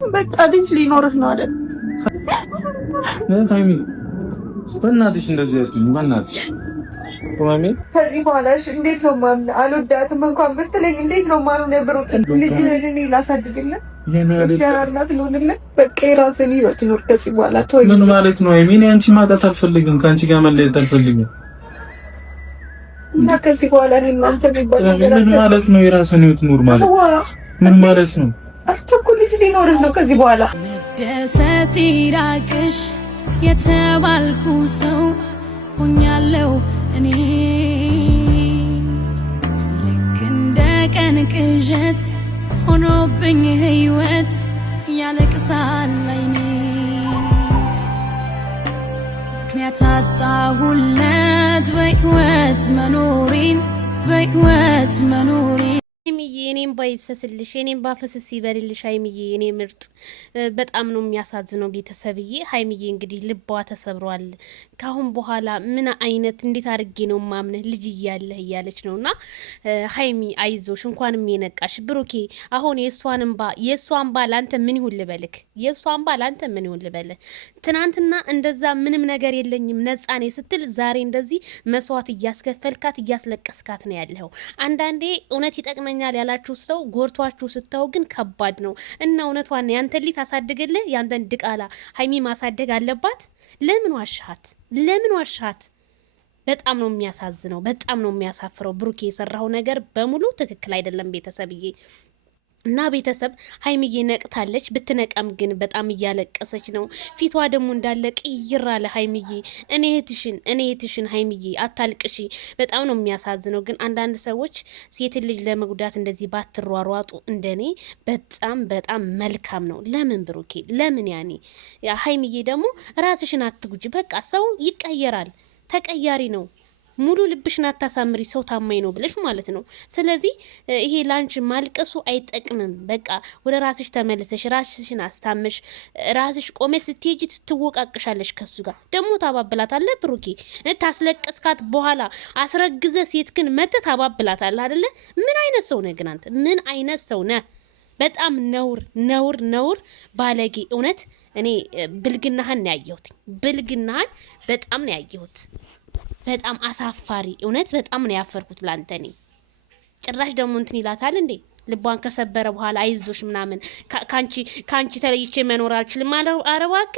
በቃ ልጅ ሊኖርህ ነው አይደል? ሃይሚ በእናትሽ እንደዚህ አትሁኝ። በእናትሽ ማሚ ከዚህ በኋላሽ እንዴት ነው ማምን አልወዳትም እንኳን ብትለኝ እንዴት ነው ማምን ነበር ልጅ እኔ ላሳድግልህ የናናት ልሆንልህ በቃ የራስህን ህይወት ኑር ከዚህ በኋላ ተወኝ። ምን ማለት ነው ሃይሚ? እኔ አንቺ ማጣት አልፈልግም፣ ከአንቺ ጋር መለየት አልፈልግም። እና ከዚህ በኋላ እኔ እናንተ የሚባል ነገር ምን ማለት ነው? የራስህን ህይወት ኑር ማለት ምን ማለት ነው? አንተ እኮ ልጅ ሊኖርህ ነው ከዚህ በኋላ። መደሰት ይራቅሽ የተባልኩ ሰው ሆኛለሁ እኔ ልክ እንደ ቀን ቅዠት ሆኖብኝ ህይወት ያለቅሳል አይኔ ምክንያት አጣሁለት በህይወት መኖሬን ሃይሚዬ እኔም ባይፍሰስልሽ እኔም ባፈስስ ይበልልሽ። ሃይሚዬ እኔ ምርጥ በጣም ነው የሚያሳዝነው ቤተሰብዬ። ሃይሚዬ እንግዲህ ልቧ ተሰብሯል። ካሁን በኋላ ምን አይነት እንዴት አድርጌ ነው ማምነህ ልጅ እያለህ እያለች ነውና ሃይሚ አይዞሽ፣ እንኳንም የነቃሽ ብሩኬ። አሁን የእሷን ባ ላንተ ምን ይሁን ልበልክ? የእሷን ባ ላንተ ምን ይሁን ልበልህ? ትናንትና እንደዛ ምንም ነገር የለኝም ነፃኔ ስትል ዛሬ እንደዚህ መስዋዕት እያስከፈልካት እያስለቀስካት ነው ያለው። አንዳንዴ እውነት ይጠቅመኛል ያላችሁ ሰው ጎርቷችሁ ስታው ግን ከባድ ነው እና እውነቷን ያንተን ልጅ ታሳድግልህ። ያንተን ድቃላ ሃይሚ ማሳደግ አለባት። ለምን ዋሻት? በጣም ነው የሚያሳዝነው። በጣም ነው የሚያሳፍረው። ብሩኬ የሰራው ነገር በሙሉ ትክክል አይደለም ቤተሰብዬ። እና ቤተሰብ ሃይሚዬ ነቅታለች። ብትነቃም ግን በጣም እያለቀሰች ነው። ፊቷ ደግሞ እንዳለ ቅይር አለ። ሃይሚዬ እኔ እህትሽን ሃይሚዬ አታልቅሺ። በጣም ነው የሚያሳዝነው። ግን አንዳንድ ሰዎች ሴትን ልጅ ለመጉዳት እንደዚህ ባትሯሯጡ እንደኔ በጣም መልካም ነው። ለምን ብሩኬ ለምን ሃይሚዬ ደግሞ ራስሽን አትጉጂ። በቃ ሰው ይቀየራል፣ ተቀያሪ ነው። ሙሉ ልብሽን አታሳምሪ፣ ሰው ታማኝ ነው ብለሽ ማለት ነው። ስለዚህ ይሄ ላንቺ ማልቀሱ አይጠቅምም። በቃ ወደ ራስሽ ተመልሰሽ ራስሽን አስታመሽ ራስሽ ቆሜ ስትሄጂ ትወቃቅሻለሽ። ከሱ ጋር ደግሞ ታባብላታለህ ብሩኬ። ታስለቀስካት በኋላ አስረግዘ ሴትክን መተ ታባብላታለህ አይደለ? ምን አይነት ሰው ነህ ግን አንተ? ምን አይነት ሰው ነህ? በጣም ነውር ባለጌ። እውነት እኔ ብልግናህን ነው ያየሁት። ብልግናህን በጣም ነው ያየሁት። በጣም አሳፋሪ። እውነት በጣም ነው ያፈርኩት ላንተ። እኔ ጭራሽ ደግሞ እንትን ይላታል እንዴ ልቧን ከሰበረ በኋላ አይዞሽ ምናምን ካንቺ ተለይቼ መኖር አልችልም። አረባክ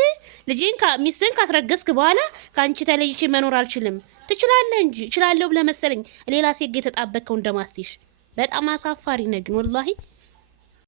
ልጄን ሚስትን ካስረገዝክ በኋላ ካንቺ ተለይቼ መኖር አልችልም። ትችላለህ እንጂ እችላለሁ ብለህ መሰለኝ ሌላ ሴት የተጣበከው እንደማስቲሽ። በጣም አሳፋሪ ነግን ወላሂ።